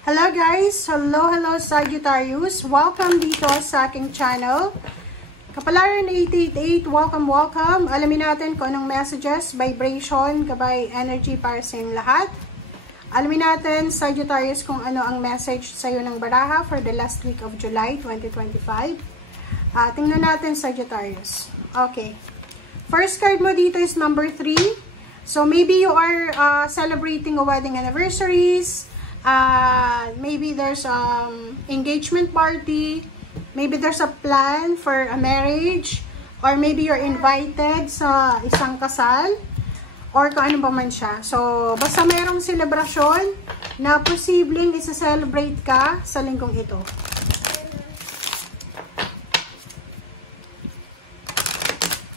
Hello guys! Hello Sagittarius! Welcome dito sa aking channel. Kapalaran 888, welcome! Alamin natin kung anong messages, vibration, gabay, energy para sa inyong lahat. Alamin natin, Sagittarius, kung ano ang message sa iyo ng baraha for the last week of July 2025. Tingnan natin, Sagittarius. Okay. First card mo dito is number 3. So maybe you are celebrating a wedding anniversaries. Maybe there's engagement party, maybe there's a plan for a marriage, or maybe you're invited sa isang kasal, or kung ano pa man siya. So, basta mayroong selebrasyon na posibleng isa-celebrate ka sa linggong ito.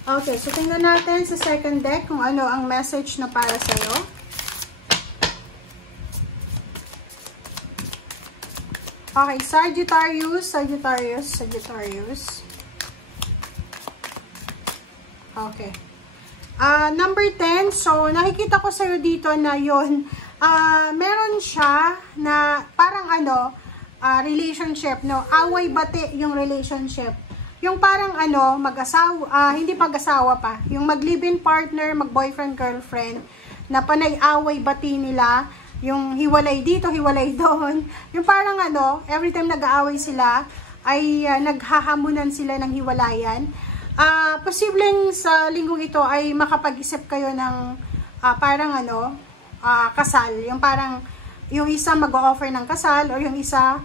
Okay, so tingnan natin sa second deck kung ano ang message na para sa'yo. Okay, Sagittarius. Okay. Number 10. So, nakikita ko sa'yo dito na yon. Meron siya na parang relationship, no? Away-bati yung relationship. Yung parang mag-asawa, hindi pag-asawa pa. Yung mag-live-in partner, mag-boyfriend, girlfriend, na panay-away-bati nila. Yung hiwalay dito, hiwalay doon. Yung parang every time nag-aaway sila, ay naghahamunan sila ng hiwalayan. Posibleng sa linggong ito ay makapag-isip kayo ng kasal. Yung parang, yung isa mag-o-offer ng kasal, or yung isa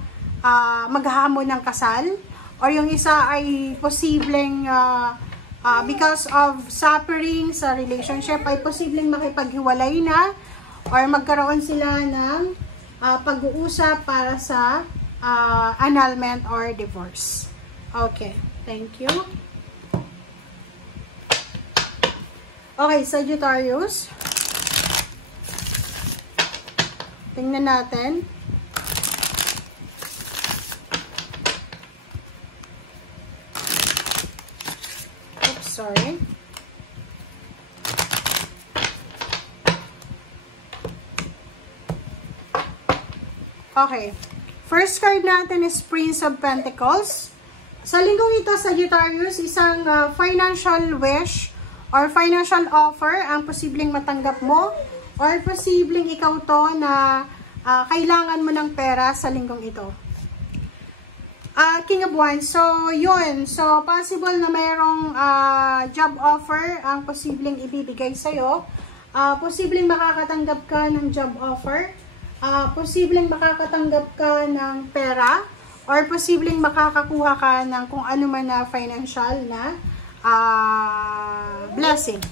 maghahamon ng kasal, or yung isa ay posibleng because of suffering sa relationship, ay posibleng makipaghiwalay na, or magkaroon sila ng pag-uusap para sa annulment or divorce. Okay, thank you. Okay, Sagittarius. Tingnan natin. Oops, sorry. Okay. First card natin is Prince of Pentacles. Sa linggong ito, Sagittarius, isang financial wish or financial offer ang posibleng matanggap mo, or posibleng ikaw to na kailangan mo ng pera sa linggong ito. King of Wands. So, yun. So, possible na mayroong job offer ang posibleng ibibigay sa'yo. Posibleng makakatanggap ka ng job offer. Posibleng makakatanggap ka ng pera, or posibleng makakakuha ka ng kung ano man na financial na blessing.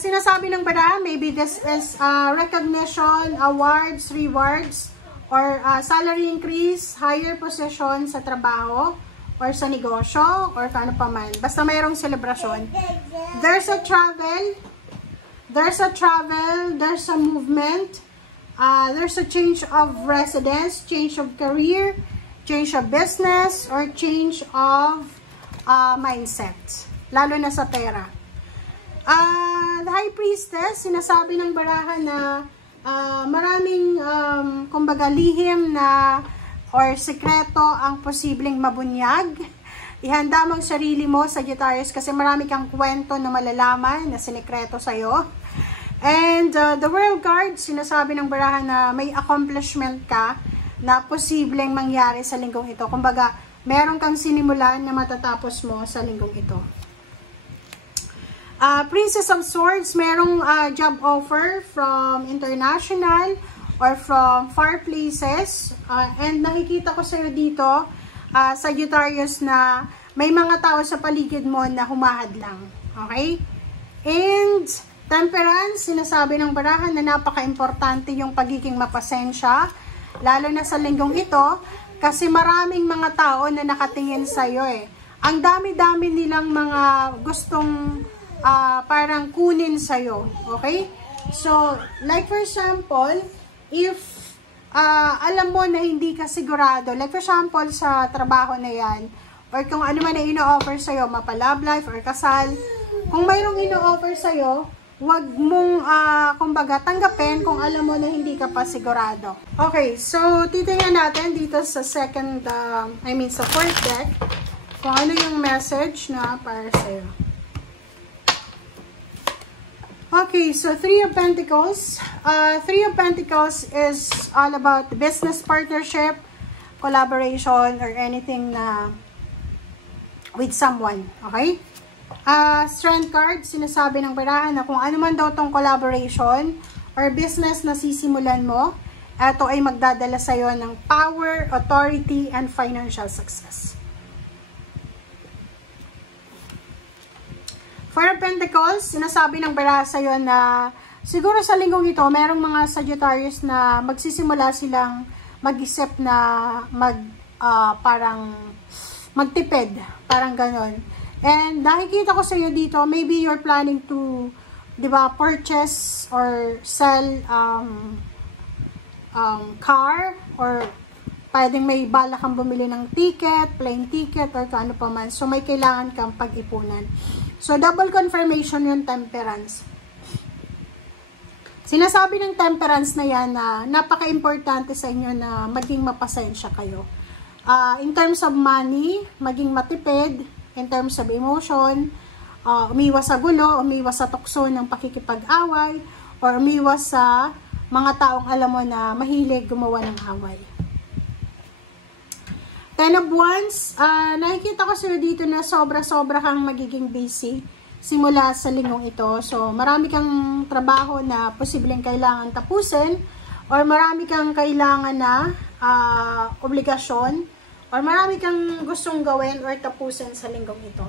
Sinasabi ng baraha, maybe this is recognition, awards, rewards, or salary increase, higher position sa trabaho, or sa negosyo, or ano pa man. Basta mayroong celebration. There's a travel. There's a movement, there's a change of residence, change of career, change of business, or change of mindset, lalo na sa pera. The High Priestess, sinasabi ng baraha na maraming, kumbaga, lihim na or sekreto ang posibleng mabunyag. Ihanda mo ang sarili mo, Sagittarius, kasi marami kang kwento na malalaman na sinekreto sa'yo. And the World card, sinasabi ng baraha na may accomplishment ka na posibleng mangyari sa linggong ito. Kumbaga, meron kang sinimulan na matatapos mo sa linggong ito. Princess of Swords, merong job offer from international or from far places. And nakikita ko sa'yo dito, Sagittarius, na may mga tao sa paligid mo na humahad lang. Okay? And Temperance, sinasabi ng baraha na napaka-importante yung pagiging mapasensya, lalo na sa linggong ito, kasi maraming mga tao na nakatingin sa'yo eh. Ang dami-dami nilang mga gustong parang kunin sa'yo. Okay? So, like for example, if alam mo na hindi ka sigurado, like for example, sa trabaho na yan, or kung ano man na ino-offer sa'yo, mapa-love life or kasal, kung mayroong ino-offer sa'yo, wag mong, kumbaga, tanggapin kung alam mo na hindi ka pa sigurado. Okay, so, titingnan natin dito sa sa fourth deck, kung ano yung message na para sa'yo. Okay, so Three of Pentacles. Three of Pentacles is all about business partnership, collaboration, or anything na with someone. Okay? Strength card, sinasabi ng barahan na kung ano man daw tong collaboration or business na sisimulan mo, ito ay magdadala sa'yo ng power, authority, and financial success. Four of Pentacles, sinasabi ng barahan sa'yo na siguro sa linggong ito, merong mga Sagittarius na magsisimula silang mag-isip na parang magtipid, parang ganon. And nakikita ko sa iyo dito, maybe you're planning to, di ba, purchase or sell car, or pwedeng may bala kang bumili ng ticket, plane ticket, or ano pa man. So, may kailangan kang pag-ipunan. So, double confirmation yung Temperance. Sinasabi ng Temperance na yan na napaka-importante sa inyo na maging mapasensya kayo. In terms of money, maging matipid. In terms of emotion, umiwas sa gulo, umiwas sa tukso ng pakikipag-away, or umiwas sa mga taong alam mo na mahilig gumawa ng away. Ten of Wands, nakikita ko sa'yo dito na sobra-sobra kang magiging busy simula sa linggong ito. So, marami kang trabaho na posibleng kailangan tapusin, or marami kang kailangan na obligasyon, or marami kang gustong gawin or tapusin sa linggong ito.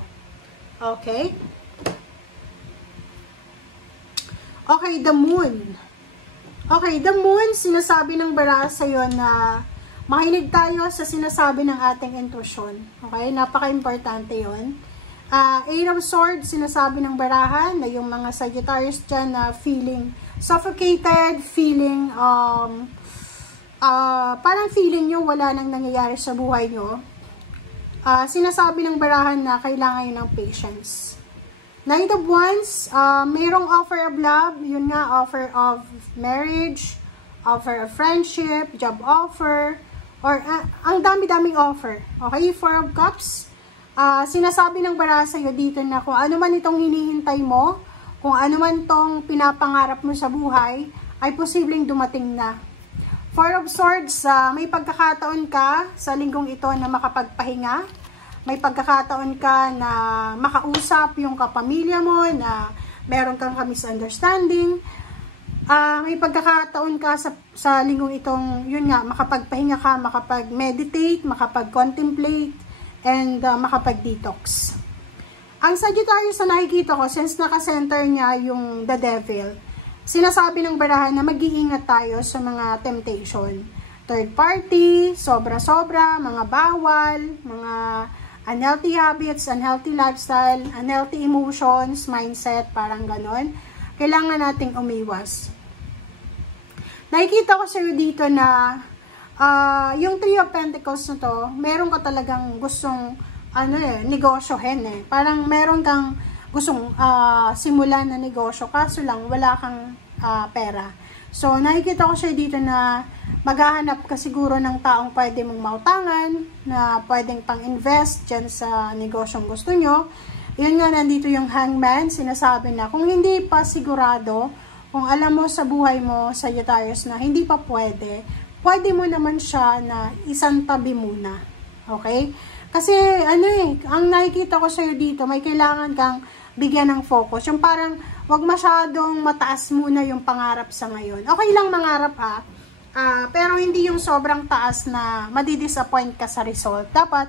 Okay? Okay, the Moon. Okay, the Moon, sinasabi ng baraha sa'yo na makinig tayo sa sinasabi ng ating intuition. Okay? Napaka-importante yun. Eight of Swords, sinasabi ng baraha na yung mga Sagittarius dyan na feeling suffocated, feeling parang feeling nyo wala nang nangyayari sa buhay nyo. Sinasabi ng barahan na kailangan nyo ng patience. Knight of Wands, mayroong offer of love, yun nga, offer of marriage, offer of friendship, job offer, or ang dami-daming offer. Okay, Four of Cups, sinasabi ng baraha sa'yo dito na kung ano man itong hinihintay mo, kung ano man itong pinapangarap mo sa buhay, ay posibleng dumating na. Four of Swords, may pagkakataon ka sa linggong ito na makapagpahinga. May pagkakataon ka na makausap yung kapamilya mo, na meron kang misunderstanding. May pagkakataon ka sa linggong itong, yun nga, makapagpahinga ka, makapag-meditate, makapag-contemplate, and makapag-detox. Ang Sagittarius na nakikita ko, since naka-center niya yung the Devil, sinasabi ng barahan na mag-iingat tayo sa mga temptation. Third party, sobra-sobra, mga bawal, mga unhealthy habits, unhealthy lifestyle, unhealthy emotions, mindset, parang ganon. Kailangan nating umiwas. Nakikita ko sa iyo dito na yung Three of Pentacles na to, meron ka talagang gustong negosyohin . Parang meron kang gustong simulan na negosyo, kaso lang wala kang pera. So, nakikita ko siya dito na maghahanap ka siguro ng taong pwede mong mautangan, na pwedeng pang-invest dyan sa negosyong gusto nyo. Yun nga, nandito yung Hangman, sinasabi na kung hindi pa sigurado, kung alam mo sa buhay mo, Sagittarius, na hindi pa pwede mo naman siya na isang tabi muna. Okay? Kasi, ang nakikita ko sa'yo dito, may kailangan kang bigyan ng focus. Yung parang, wag masyadong mataas muna yung pangarap sa ngayon. Okay lang mangarap pero hindi yung sobrang taas na madidisappoint ka sa result. Dapat,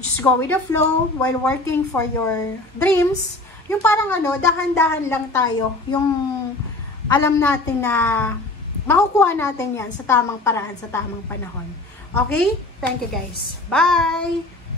just go with the flow while working for your dreams. Yung parang dahan-dahan lang tayo. Yung alam natin na makukuha natin yan sa tamang paraan, sa tamang panahon. Okay? Thank you guys. Bye!